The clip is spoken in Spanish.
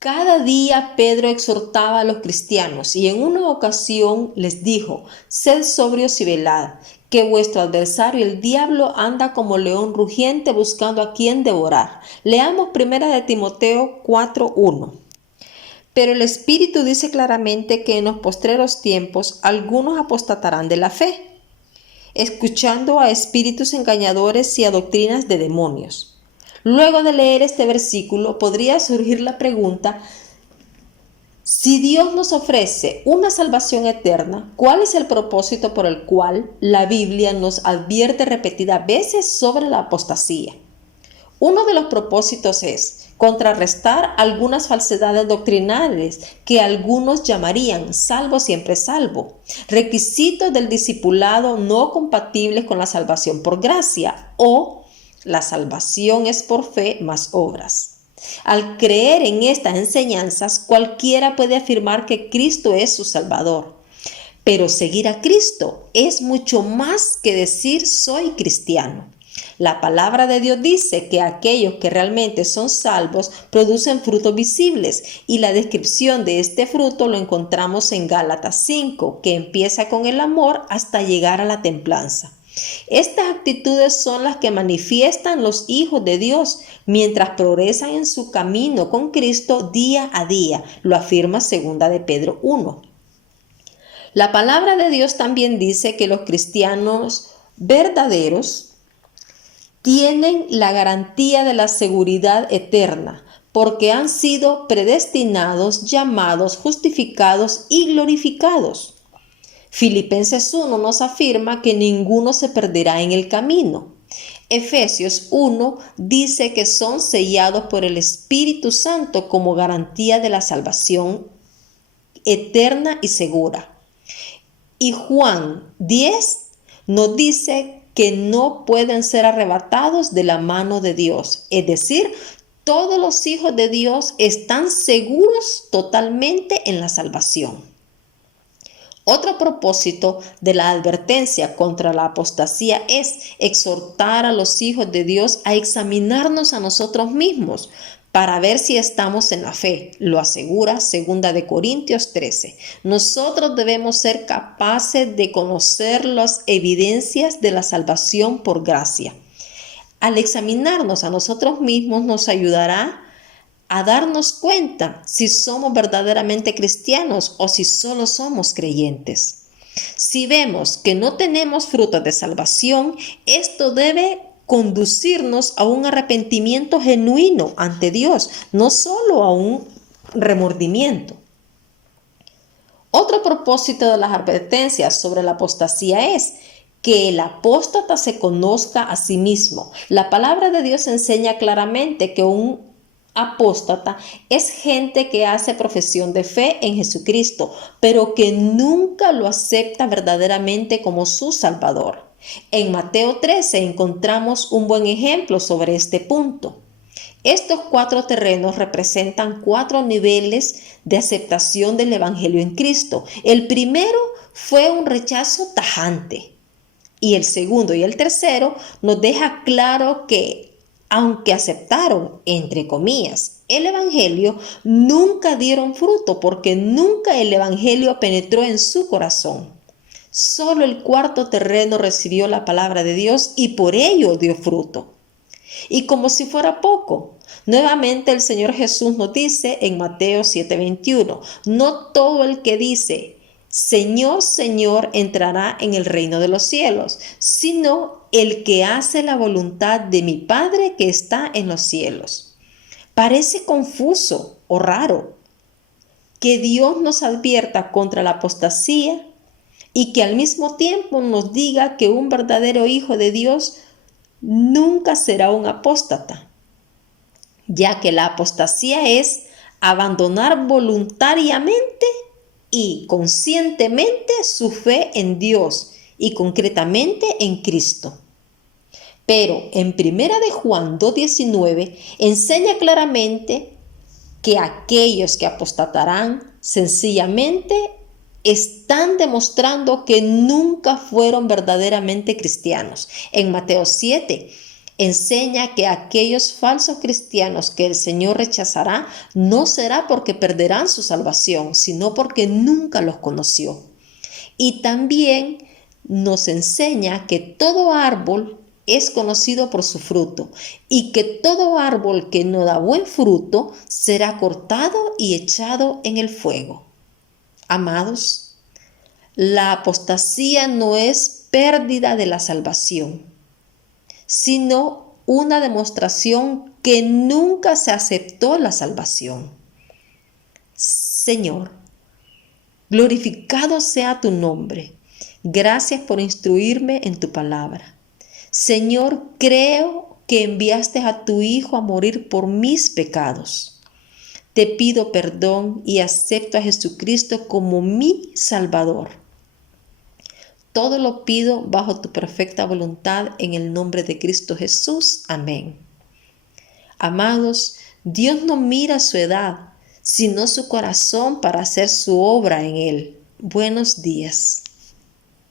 Cada día Pedro exhortaba a los cristianos y en una ocasión les dijo: «Sed sobrios y velad, que vuestro adversario el diablo anda como león rugiente buscando a quien devorar». Leamos 1 Timoteo 4:1. Pero el Espíritu dice claramente que en los postreros tiempos algunos apostatarán de la fe, escuchando a espíritus engañadores y a doctrinas de demonios. Luego de leer este versículo podría surgir la pregunta: si Dios nos ofrece una salvación eterna, ¿cuál es el propósito por el cual la Biblia nos advierte repetidas veces sobre la apostasía? Uno de los propósitos es contrarrestar algunas falsedades doctrinales que algunos llamarían salvo siempre salvo, requisitos del discipulado no compatibles con la salvación por gracia, o la salvación es por fe más obras. Al creer en estas enseñanzas, cualquiera puede afirmar que Cristo es su Salvador. Pero seguir a Cristo es mucho más que decir soy cristiano. La palabra de Dios dice que aquellos que realmente son salvos producen frutos visibles, y la descripción de este fruto lo encontramos en Gálatas 5, que empieza con el amor hasta llegar a la templanza. Estas actitudes son las que manifiestan los hijos de Dios mientras progresan en su camino con Cristo día a día, lo afirma 2 de Pedro 1. La palabra de Dios también dice que los cristianos verdaderos tienen la garantía de la seguridad eterna, porque han sido predestinados, llamados, justificados y glorificados. Filipenses 1 nos afirma que ninguno se perderá en el camino. Efesios 1 dice que son sellados por el Espíritu Santo como garantía de la salvación eterna y segura. Y Juan 10 nos dice que no pueden ser arrebatados de la mano de Dios. Es decir, todos los hijos de Dios están seguros totalmente en la salvación. Otro propósito de la advertencia contra la apostasía es exhortar a los hijos de Dios a examinarnos a nosotros mismos para ver si estamos en la fe. Lo asegura 2 de Corintios 13. Nosotros debemos ser capaces de conocer las evidencias de la salvación por gracia. Al examinarnos a nosotros mismos nos ayudará a darnos cuenta si somos verdaderamente cristianos o si solo somos creyentes. Si vemos que no tenemos frutos de salvación, esto debe conducirnos a un arrepentimiento genuino ante Dios, no solo a un remordimiento. Otro propósito de las advertencias sobre la apostasía es que el apóstata se conozca a sí mismo. La palabra de Dios enseña claramente que un apóstata es gente que hace profesión de fe en Jesucristo, pero que nunca lo acepta verdaderamente como su Salvador. En Mateo 13 encontramos un buen ejemplo sobre este punto. Estos 4 terrenos representan 4 niveles de aceptación del Evangelio en Cristo. El primero fue un rechazo tajante, y el segundo y el tercero nos deja claro que aunque aceptaron, entre comillas, el Evangelio, nunca dieron fruto porque nunca el Evangelio penetró en su corazón. Solo el 4 terreno recibió la palabra de Dios y por ello dio fruto. Y como si fuera poco, nuevamente el Señor Jesús nos dice en Mateo 7:21, no todo el que dice Señor, Señor, entrará en el reino de los cielos, sino el que hace la voluntad de mi Padre que está en los cielos. Parece confuso o raro que Dios nos advierta contra la apostasía y que al mismo tiempo nos diga que un verdadero hijo de Dios nunca será un apóstata, ya que la apostasía es abandonar voluntariamente y conscientemente su fe en Dios y concretamente en Cristo. Pero en 1 de Juan 2:19 enseña claramente que aquellos que apostatarán sencillamente están demostrando que nunca fueron verdaderamente cristianos. En Mateo 7 Enseña que aquellos falsos cristianos que el Señor rechazará no será porque perderán su salvación, sino porque nunca los conoció. Y también nos enseña que todo árbol es conocido por su fruto y que todo árbol que no da buen fruto será cortado y echado en el fuego. Amados, la apostasía no es pérdida de la salvación, sino una demostración que nunca se aceptó la salvación. Señor, glorificado sea tu nombre. Gracias por instruirme en tu palabra. Señor, creo que enviaste a tu Hijo a morir por mis pecados. Te pido perdón y acepto a Jesucristo como mi Salvador. Todo lo pido bajo tu perfecta voluntad en el nombre de Cristo Jesús. Amén. Amados, Dios no mira su edad, sino su corazón para hacer su obra en él. Buenos días.